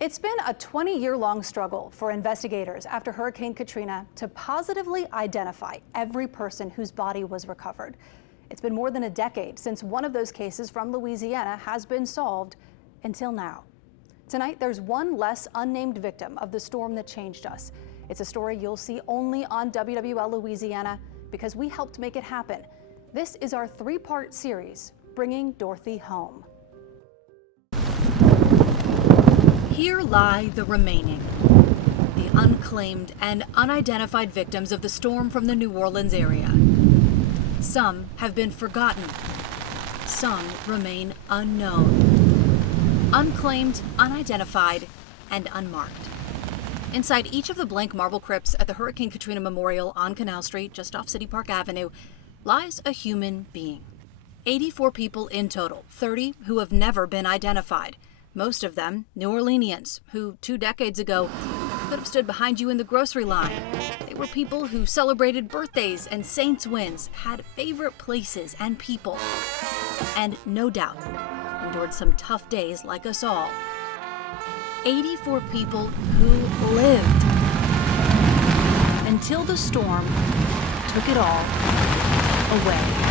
It's been a 20-year-long struggle for investigators after Hurricane Katrina to positively identify every person whose body was recovered. It's been more than a decade since one of those cases from Louisiana has been solved until now. Tonight, there's one less unnamed victim of the storm that changed us. It's a story you'll see only on WWL Louisiana because we helped make it happen. This is our three-part series, Bringing Dorothy Home. Here lie the remaining, the unclaimed and unidentified victims of the storm from the New Orleans area. Some have been forgotten. Some remain unknown. Unclaimed, unidentified, and unmarked. Inside each of the blank marble crypts at the Hurricane Katrina Memorial on Canal Street, just off City Park Avenue, lies a human being. 84 people in total, 30 who have never been identified. Most of them New Orleanians who 2 decades ago could have stood behind you in the grocery line. They were people who celebrated birthdays and Saints wins, had favorite places and people, and no doubt endured some tough days like us all. 84 people who lived until the storm took it all away.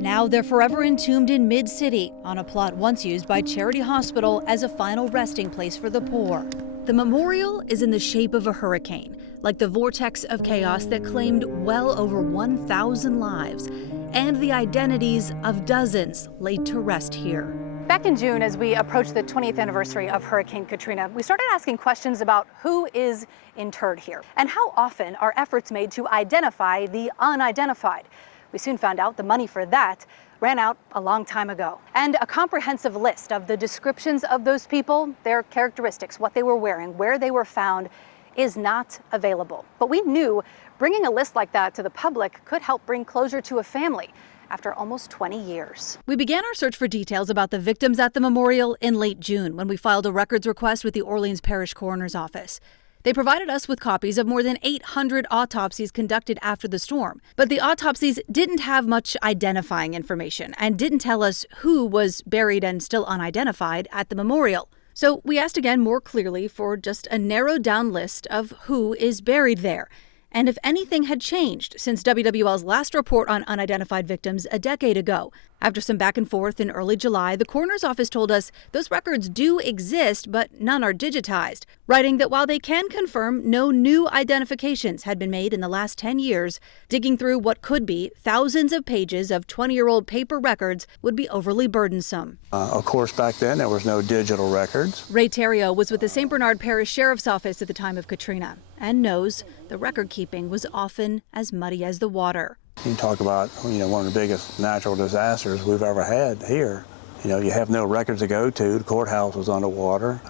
Now they're forever entombed in Mid-City on a plot once used by Charity Hospital as a final resting place for the poor. The memorial is in the shape of a hurricane, like the vortex of chaos that claimed well over 1,000 lives, and the identities of dozens laid to rest here. Back in June, as we approached the 20th anniversary of Hurricane Katrina, we started asking questions about who is interred here, and how often are efforts made to identify the unidentified. We soon found out the money for that ran out a long time ago. And a comprehensive list of the descriptions of those people, their characteristics, what they were wearing, where they were found, is not available. But we knew bringing a list like that to the public could help bring closure to a family after almost 20 years. We began our search for details about the victims at the memorial in late June when we filed a records request with the Orleans Parish Coroner's Office. They provided us with copies of more than 800 autopsies conducted after the storm. But the autopsies didn't have much identifying information and didn't tell us who was buried and still unidentified at the memorial. So we asked again more clearly for just a narrowed down list of who is buried there, and if anything had changed since WWL's last report on unidentified victims a decade ago. After some back and forth in early July, the coroner's office told us those records do exist, but none are digitized, writing that while they can confirm no new identifications had been made in the last 10 years, digging through what could be thousands of pages of 20-year-old paper records would be overly burdensome. Of course, back then there was no digital records. Ray Terrio was with the St. Bernard Parish Sheriff's Office at the time of Katrina and knows the record keeping was often as muddy as the water. You talk about, one of the biggest natural disasters we've ever had here. You have no records to go to. The courthouse was underwater.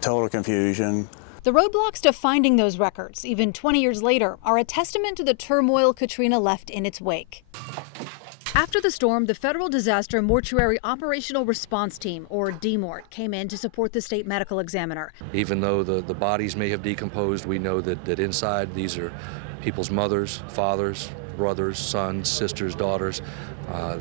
Total confusion. The roadblocks to finding those records, even 20 years later, are a testament to the turmoil Katrina left in its wake. After the storm, the Federal Disaster Mortuary Operational Response Team, or DMORT, came in to support the state medical examiner. Even though the bodies may have decomposed, we know that inside these are people's mothers, fathers, brothers, sons, sisters, daughters.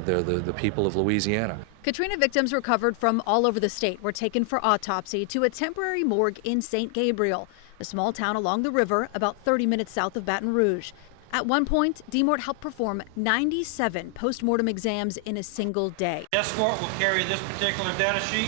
They're the people of Louisiana. Katrina victims recovered from all over the state were taken for autopsy to a temporary morgue in St. Gabriel, a small town along the river about 30 minutes south of Baton Rouge. At one point, DMORT helped perform 97 post-mortem exams in a single day. The escort will carry this particular data sheet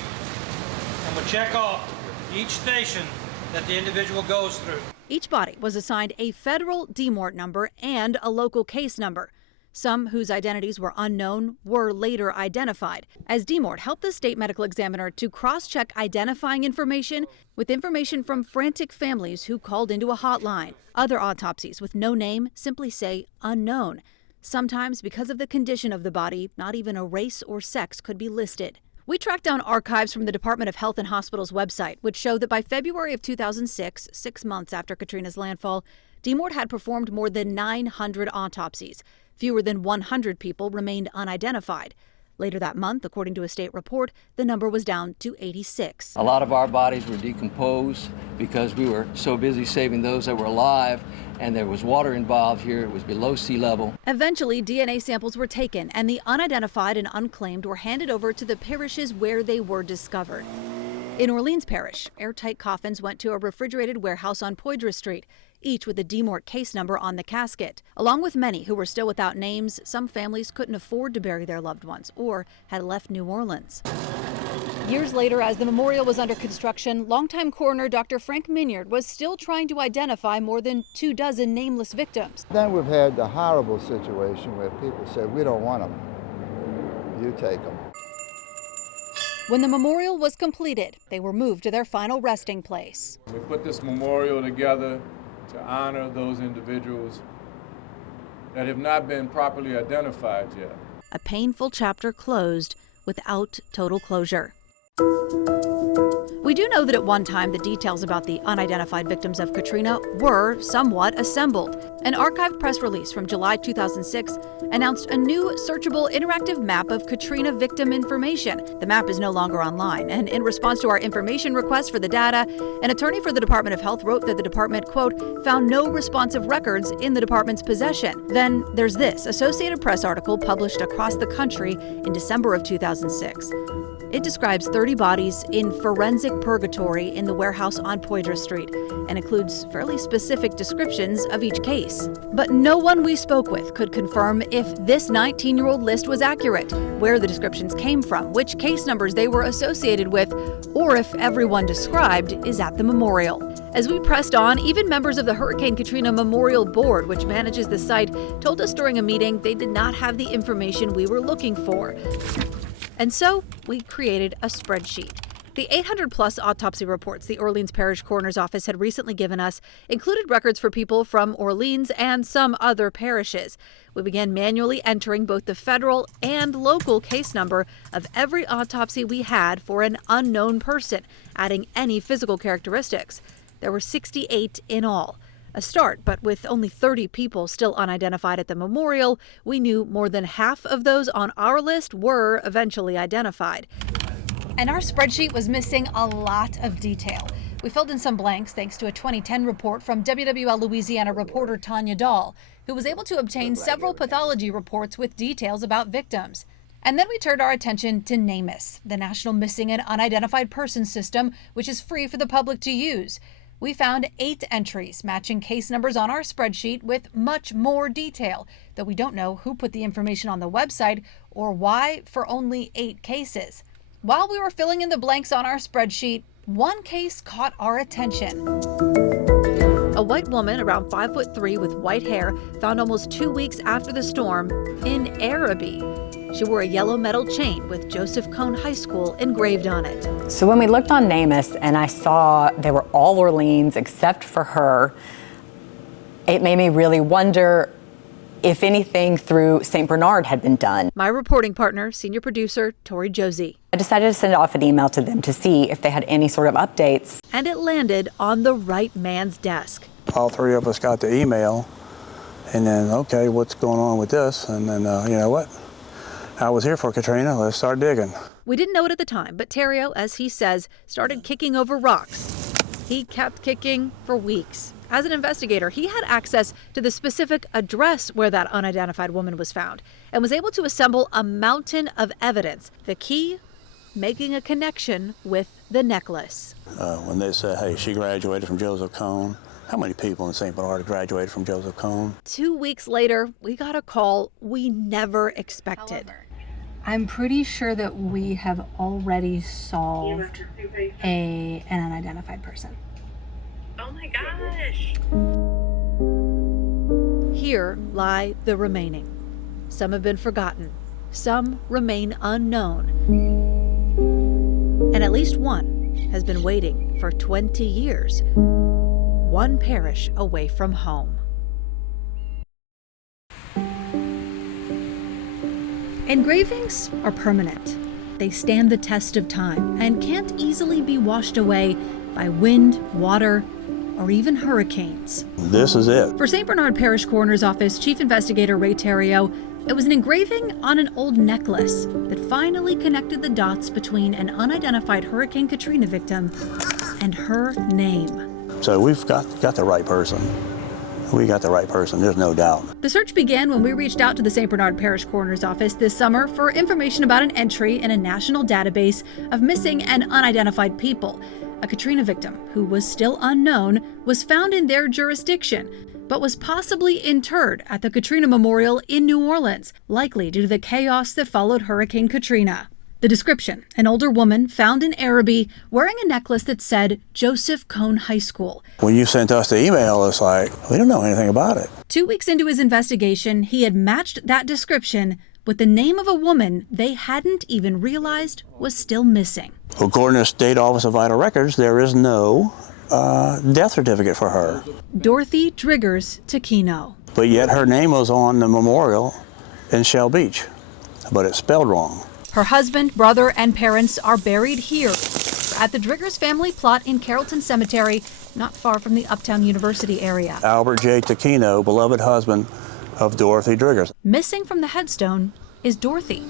and will check off each station that the individual goes through. Each body was assigned a federal DMORT number and a local case number. Some whose identities were unknown were later identified, as DMORT helped the state medical examiner to cross-check identifying information with information from frantic families who called into a hotline. Other autopsies with no name simply say unknown. Sometimes, because of the condition of the body, not even a race or sex could be listed. We tracked down archives from the Department of Health and Hospitals website, which showed that by February of 2006, 6 months after Katrina's landfall, DMORT had performed more than 900 autopsies. Fewer than 100 people remained unidentified. Later that month, according to a state report, the number was down to 86. A lot of our bodies were decomposed because we were so busy saving those that were alive, and there was water involved here. It was below sea level. Eventually, DNA samples were taken, and the unidentified and unclaimed were handed over to the parishes where they were discovered. In Orleans Parish, airtight coffins went to a refrigerated warehouse on Poydras Street, each with a DMORT case number on the casket. Along with many who were still without names, some families couldn't afford to bury their loved ones or had left New Orleans. Years later, as the memorial was under construction, longtime coroner Dr. Frank Minyard was still trying to identify more than 24 nameless victims. Then we've had the horrible situation where people said, we don't want them, you take them. When the memorial was completed, they were moved to their final resting place. We put this memorial together to honor those individuals that have not been properly identified yet. A painful chapter closed without total closure. We do know that at one time the details about the unidentified victims of Katrina were somewhat assembled. An archived press release from July 2006 announced a new searchable interactive map of Katrina victim information. The map is no longer online, and in response to our information request for the data, an attorney for the Department of Health wrote that the department, quote, found no responsive records in the department's possession. Then there's this Associated Press article published across the country in December of 2006. It describes 30 bodies in forensic purgatory in the warehouse on Poydras Street and includes fairly specific descriptions of each case. But no one we spoke with could confirm if this 19-year-old list was accurate, where the descriptions came from, which case numbers they were associated with, or if everyone described is at the memorial. As we pressed on, even members of the Hurricane Katrina Memorial Board, which manages the site, told us during a meeting they did not have the information we were looking for. And so we created a spreadsheet. The 800-plus autopsy reports the Orleans Parish Coroner's Office had recently given us included records for people from Orleans and some other parishes. We began manually entering both the federal and local case number of every autopsy we had for an unknown person, adding any physical characteristics. There were 68 in all. A start, but with only 30 people still unidentified at the memorial, we knew more than half of those on our list were eventually identified. And our spreadsheet was missing a lot of detail. We filled in some blanks thanks to a 2010 report from WWL Louisiana reporter Tanya Dahl, who was able to obtain several pathology reports with details about victims. And then we turned our attention to NamUs, the National Missing and Unidentified Persons System, which is free for the public to use. We found 8 entries matching case numbers on our spreadsheet with much more detail, though we don't know who put the information on the website or why for only 8 cases. While we were filling in the blanks on our spreadsheet, one case caught our attention. A white woman around 5'3" with white hair found almost 2 weeks after the storm in Arabi. She wore a yellow metal chain with Joseph Cone High School engraved on it. So when we looked on NamUs and I saw they were all Orleans except for her, it made me really wonder if anything through St. Bernard had been done. My reporting partner, senior producer Tori Josie. I decided to send off an email to them to see if they had any sort of updates. And it landed on the right man's desk. All 3 of us got the email, and then, okay, what's going on with this? And then, you know what? I was here for Katrina. Let's start digging. We didn't know it at the time, but Terrio, as he says, started kicking over rocks. He kept kicking for weeks. As an investigator, he had access to the specific address where that unidentified woman was found and was able to assemble a mountain of evidence. The key, making a connection with the necklace. When they said, hey, she graduated from Joseph Cone, how many people in St. Bernard graduated from Joseph Cone? 2 weeks later, we got a call we never expected. I'm pretty sure that we have already solved an unidentified person. Oh my gosh. Here lie the remaining. Some have been forgotten. Some remain unknown. And at least one has been waiting for 20 years. One parish away from home. Engravings are permanent. They stand the test of time and can't easily be washed away by wind, water, or even hurricanes. This is it. For St. Bernard Parish Coroner's Office Chief Investigator Ray Terrio, It was an engraving on an old necklace that finally connected the dots between an unidentified Hurricane Katrina victim and her name. So we've got the right person. We got the right person, there's no doubt. The search began when we reached out to the St. Bernard Parish Coroner's Office this summer for information about an entry in a national database of missing and unidentified people. A Katrina victim, who was still unknown, was found in their jurisdiction, but was possibly interred at the Katrina Memorial in New Orleans, likely due to the chaos that followed Hurricane Katrina. The description: an older woman found in Arabi wearing a necklace that said Joseph Cone High School. When you sent us the email, it's like, we don't know anything about it. 2 weeks into his investigation, he had matched that description with the name of a woman they hadn't even realized was still missing. According to the State Office of Vital Records, there is no death certificate for her. Dorothy Driggers Taquino. But yet her name was on the memorial in Shell Beach, but it's spelled wrong. Her husband, brother, and parents are buried here at the Driggers family plot in Carrollton Cemetery, not far from the Uptown University area. Albert J. Taquino, beloved husband of Dorothy Driggers. Missing from the headstone is Dorothy.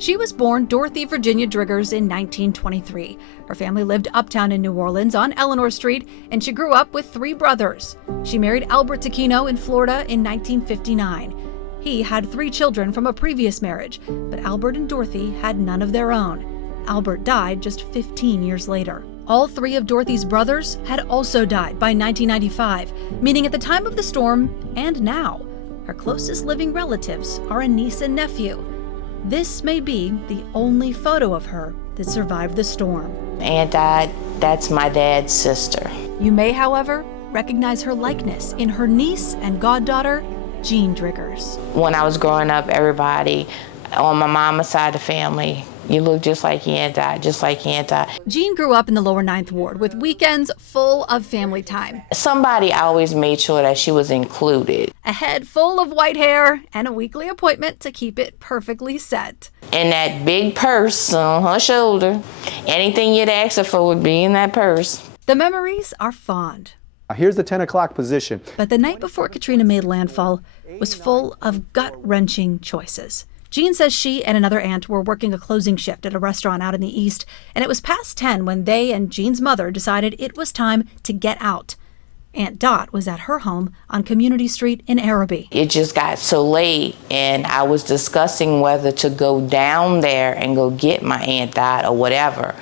She was born Dorothy Virginia Driggers in 1923. Her family lived uptown in New Orleans on Eleanor Street, and she grew up with 3 brothers. She married Albert Taquino in Florida in 1959. He had 3 children from a previous marriage, but Albert and Dorothy had none of their own. Albert died just 15 years later. All 3 of Dorothy's brothers had also died by 1995, meaning at the time of the storm and now, her closest living relatives are a niece and nephew. This may be the only photo of her that survived the storm. Aunt died, that's my dad's sister. You may, however, recognize her likeness in her niece and goddaughter, Jean Driggers. When I was growing up, everybody on my mama's side of the family, you look just like your aunt died, just like your aunt died. Jean grew up in the lower 9th Ward with weekends full of family time. Somebody always made sure that she was included. A head full of white hair and a weekly appointment to keep it perfectly set. And that big purse on her shoulder, anything you'd ask her for would be in that purse. The memories are fond. Here's the 10 o'clock position. But the night before Katrina made landfall was full of gut-wrenching choices. Jean says she and another aunt were working a closing shift at a restaurant out in the east, and it was past 10 when they and Jean's mother decided it was time to get out. Aunt Dot was at her home on Community Street in Arabi. It just got so late, and I was discussing whether to go down there and go get my Aunt Dot or whatever.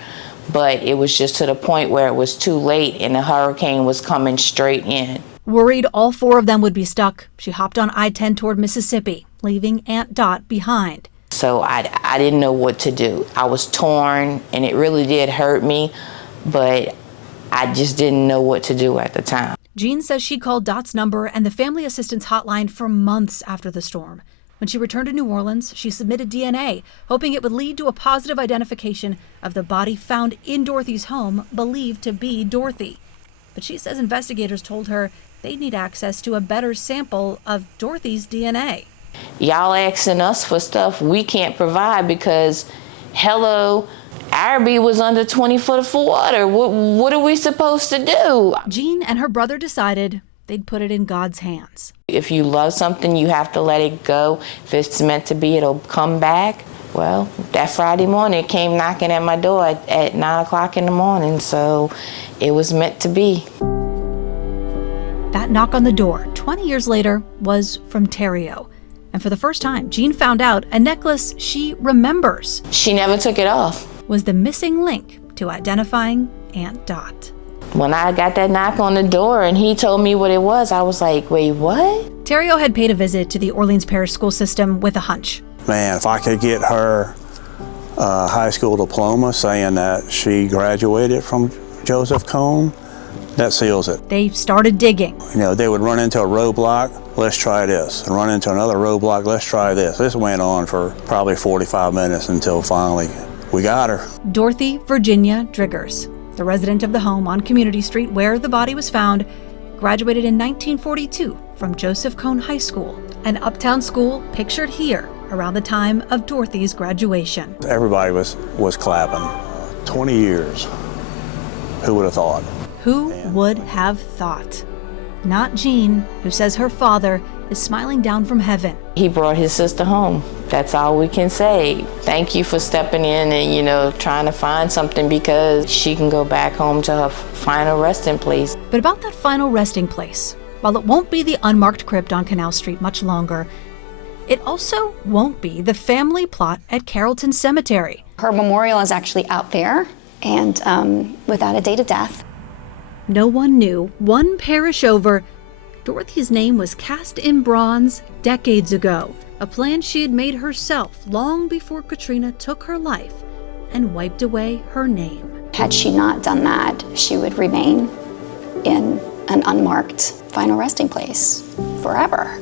But it was just to the point where it was too late and the hurricane was coming straight in. Worried all 4 of them would be stuck, she hopped on I-10 toward Mississippi, leaving Aunt Dot behind. So I didn't know what to do. I was torn, and it really did hurt me, but I just didn't know what to do at the time. Jean says she called Dot's number and the family assistance hotline for months after the storm. When she returned to New Orleans, she submitted DNA, hoping it would lead to a positive identification of the body found in Dorothy's home, believed to be Dorothy. But she says investigators told her they'd need access to a better sample of Dorothy's DNA. Y'all asking us for stuff we can't provide because, hello, Arabi was under 20 foot of water. What are we supposed to do? Jean and her brother decided they'd put it in God's hands. If you love something, you have to let it go. If it's meant to be, it'll come back. Well, that Friday morning, it came knocking at my door at 9 o'clock in the morning, so it was meant to be. That knock on the door, 20 years later, was from Terrio. And for the first time, Jean found out a necklace she remembers. She never took it off. Was the missing link to identifying Aunt Dot. When I got that knock on the door and he told me what it was, I was like, wait, what? Terrio had paid a visit to the Orleans Parish school system with a hunch. Man, if I could get her high school diploma saying that she graduated from Joseph Cone, that seals it. They started digging. You know, they would run into a roadblock, let's try this, and run into another roadblock, let's try this. This went on for probably 45 minutes until finally we got her. Dorothy Virginia Driggers, the resident of the home on Community Street where the body was found, graduated in 1942 from Joseph Cone High School, an uptown school pictured here around the time of Dorothy's graduation. Everybody was clapping. 20 years. Who would have thought? Who would have thought? Not Jean, who says her father is smiling down from heaven. He brought his sister home. That's all we can say. Thank you for stepping in and, trying to find something because she can go back home to her final resting place. But about that final resting place, while it won't be the unmarked crypt on Canal Street much longer, it also won't be the family plot at Carrollton Cemetery. Her memorial is actually out there and without a date of death. No one knew, one parish over, Dorothy's name was cast in bronze decades ago, a plan she had made herself long before Katrina took her life and wiped away her name. Had she not done that, she would remain in an unmarked final resting place forever.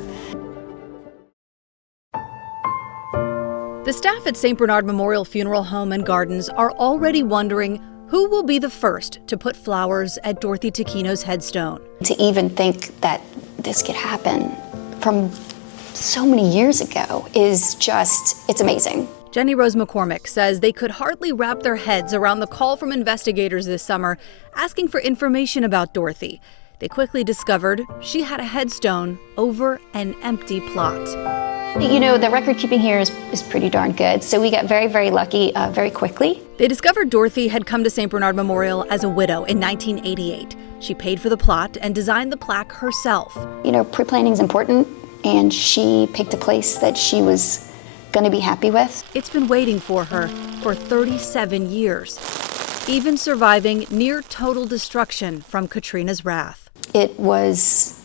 The staff at St. Bernard Memorial Funeral Home and Gardens are already wondering who will be the first to put flowers at Dorothy Taquino's headstone. To even think that this could happen from so many years ago is just, it's amazing. Jenny Rose McCormick says they could hardly wrap their heads around the call from investigators this summer asking for information about Dorothy. They quickly discovered she had a headstone over an empty plot. The record keeping here is pretty darn good, so we got very, very lucky very quickly. They discovered Dorothy had come to St. Bernard Memorial as a widow in 1988. She paid for the plot and designed the plaque herself. Pre-planning is important, and she picked a place that she was going to be happy with. It's been waiting for her for 37 years, even surviving near total destruction from Katrina's wrath. It was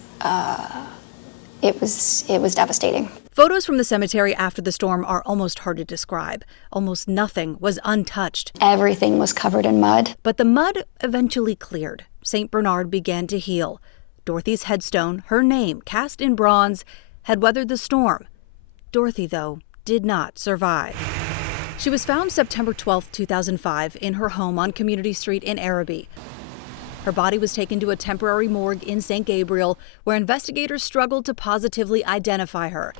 devastating. Photos from the cemetery after the storm are almost hard to describe. Almost nothing was untouched. Everything was covered in mud. But the mud eventually cleared. St. Bernard began to heal. Dorothy's headstone, her name cast in bronze, had weathered the storm. Dorothy, though, did not survive. She was found September 12, 2005, in her home on Community Street in Arabi. Her body was taken to a temporary morgue in St. Gabriel, where investigators struggled to positively identify her.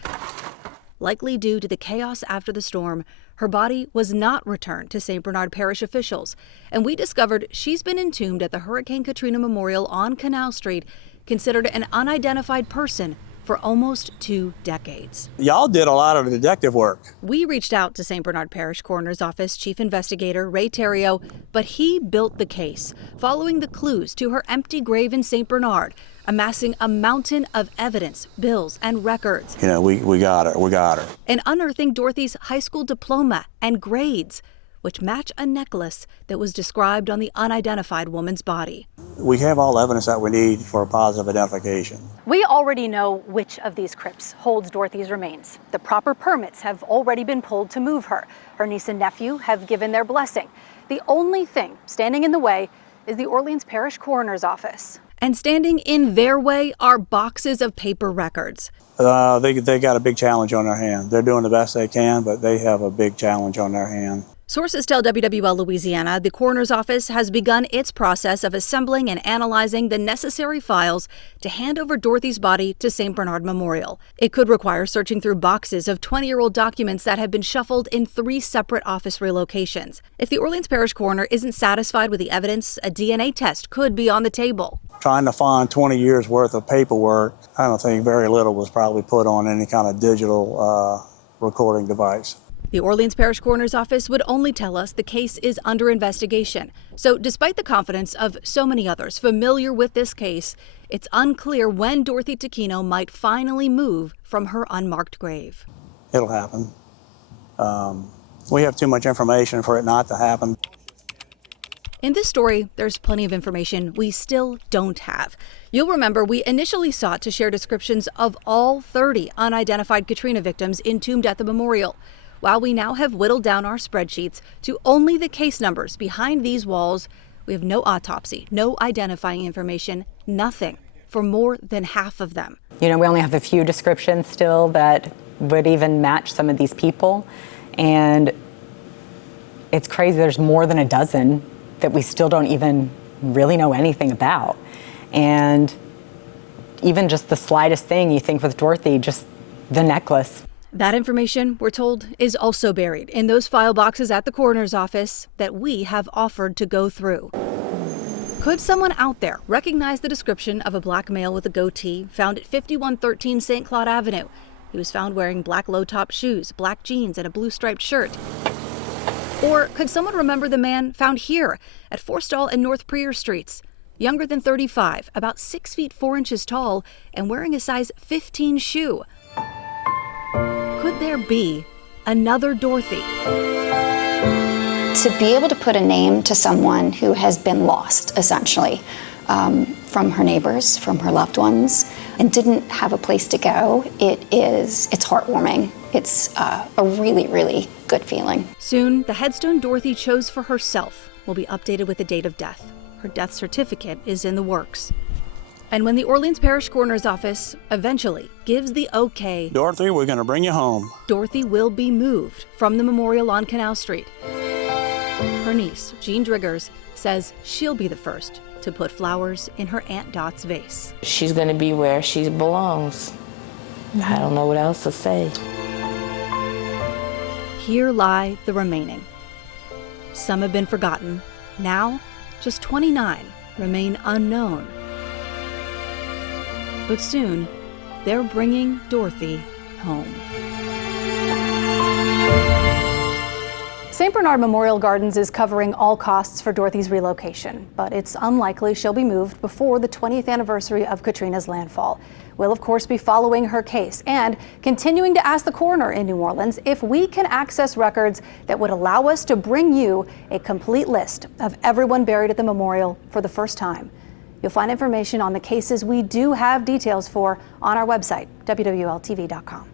Likely due to the chaos after the storm, her body was not returned to St. Bernard Parish officials, and we discovered she's been entombed at the Hurricane Katrina Memorial on Canal Street, considered an unidentified person for almost 2 decades. Y'all did a lot of detective work. We reached out to St. Bernard Parish Coroner's Office Chief Investigator Ray Terrio, but he built the case, following the clues to her empty grave in St. Bernard, amassing a mountain of evidence, bills, and records. We got her. And unearthing Dorothy's high school diploma and grades, which match a necklace that was described on the unidentified woman's body. We have all evidence that we need for a positive identification. We already know which of these crypts holds Dorothy's remains. The proper permits have already been pulled to move her. Her niece and nephew have given their blessing. The only thing standing in the way is the Orleans Parish Coroner's Office. And standing in their way are boxes of paper records. They got a big challenge on their hand. They're doing the best they can, but they have a big challenge on their hand. Sources tell WWL Louisiana the coroner's office has begun its process of assembling and analyzing the necessary files to hand over Dorothy's body to St. Bernard Memorial. It could require searching through boxes of 20-year-old documents that have been shuffled in 3 separate office relocations. If the Orleans Parish coroner isn't satisfied with the evidence, a DNA test could be on the table. Trying to find 20 years worth of paperwork, I don't think very little was probably put on any kind of digital recording device. The Orleans Parish Coroner's Office would only tell us the case is under investigation. So despite the confidence of so many others familiar with this case, it's unclear when Dorothy Taquino might finally move from her unmarked grave. It'll happen. We have too much information for it not to happen. In this story, there's plenty of information we still don't have. You'll remember we initially sought to share descriptions of all 30 unidentified Katrina victims entombed at the memorial. While we now have whittled down our spreadsheets to only the case numbers behind these walls, we have no autopsy, no identifying information, nothing for more than half of them. We only have a few descriptions still that would even match some of these people. And it's crazy, there's more than a dozen that we still don't even really know anything about. And even just the slightest thing, you think with Dorothy, just the necklace. That information, we're told, is also buried in those file boxes at the coroner's office that we have offered to go through. Could someone out there recognize the description of a black male with a goatee found at 5113 St. Claude Avenue? He was found wearing black low-top shoes, black jeans, and a blue striped shirt. Or could someone remember the man found here at Forstall and North Prior Streets? Younger than 35, about 6 feet 4 inches tall, and wearing a size 15 shoe. Could there be another Dorothy? To be able to put a name to someone who has been lost, essentially, from her neighbors, from her loved ones, and didn't have a place to go, it's heartwarming. It's a really, really good feeling. Soon, the headstone Dorothy chose for herself will be updated with the date of death. Her death certificate is in the works. And when the Orleans Parish Coroner's Office eventually gives the okay, Dorothy, we're going to bring you home. Dorothy will be moved from the memorial on Canal Street. Her niece, Jean Driggers, says she'll be the first to put flowers in her Aunt Dot's vase. She's going to be where she belongs. I don't know what else to say. Here lie the remaining. Some have been forgotten. Now, just 29 remain unknown. But soon, they're bringing Dorothy home. St. Bernard Memorial Gardens is covering all costs for Dorothy's relocation, but it's unlikely she'll be moved before the 20th anniversary of Katrina's landfall. We'll, of course, be following her case and continuing to ask the coroner in New Orleans if we can access records that would allow us to bring you a complete list of everyone buried at the memorial for the first time. You'll find information on the cases we do have details for on our website, WWLTV.com.